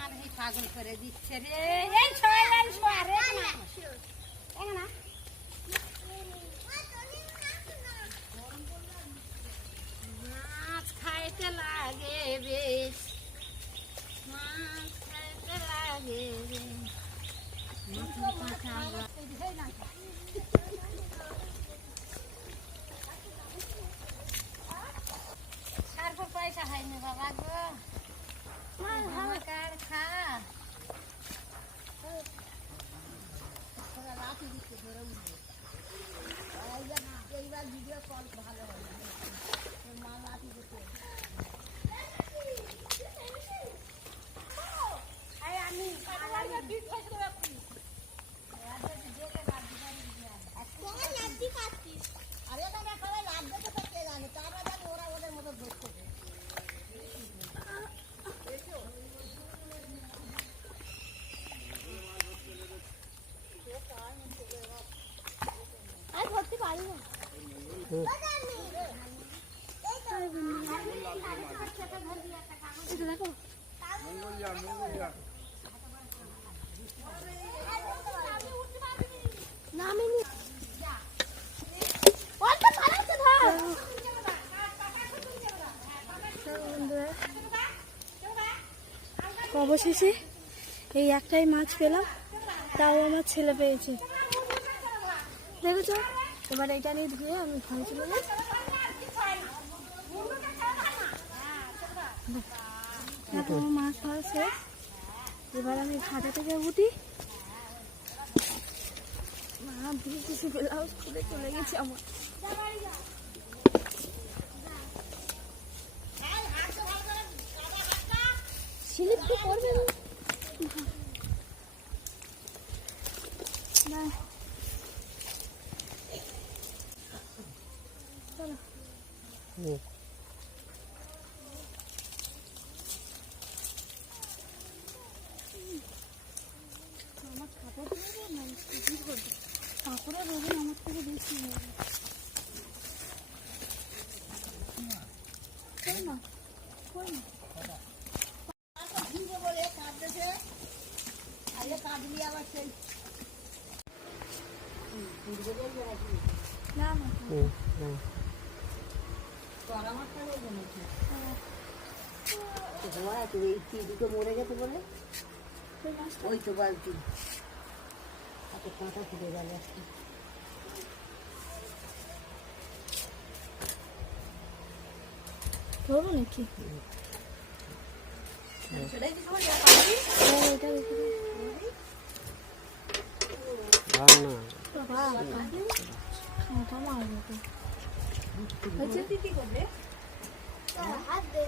আর এই পাগল করে দিচ্ছে রে। এই ছয় লাইন ছয় রে না না মাছ খাইতে লাগে বেশ, মাছ খাইতে লাগে সারপর পয়সা হয়নি বাবা গো, কার খা লাঠি দিচ্ছে ধরে উঠবে। এইবার ভিডিও কল ভালো হবে, মা লাঠি দিচ্ছে। অবশেষে এই একটাই মাছ পেলাম, তাও আমার ছেলে পেয়েছে দেখেছো। এবার এটা নিয়ে ধুয়ে আমি ঘরে চলে যাই। দেখো মাছ ধরা শেষ, এবার আমি খাতা থেকে উঠি। কিছু ব্লাউজ খুলে চলে গেছি আমার। স্লিপ তো করবে না। চলো আমার কাপড় দেবো না, কাপড়ের রোগন আমার থেকে বেশি হয়ে গেছে না। দুটো মরে গেছে বলে ওই তো বালতি কাঁটা ফুটে গেল। ধরো নাকি হাত দে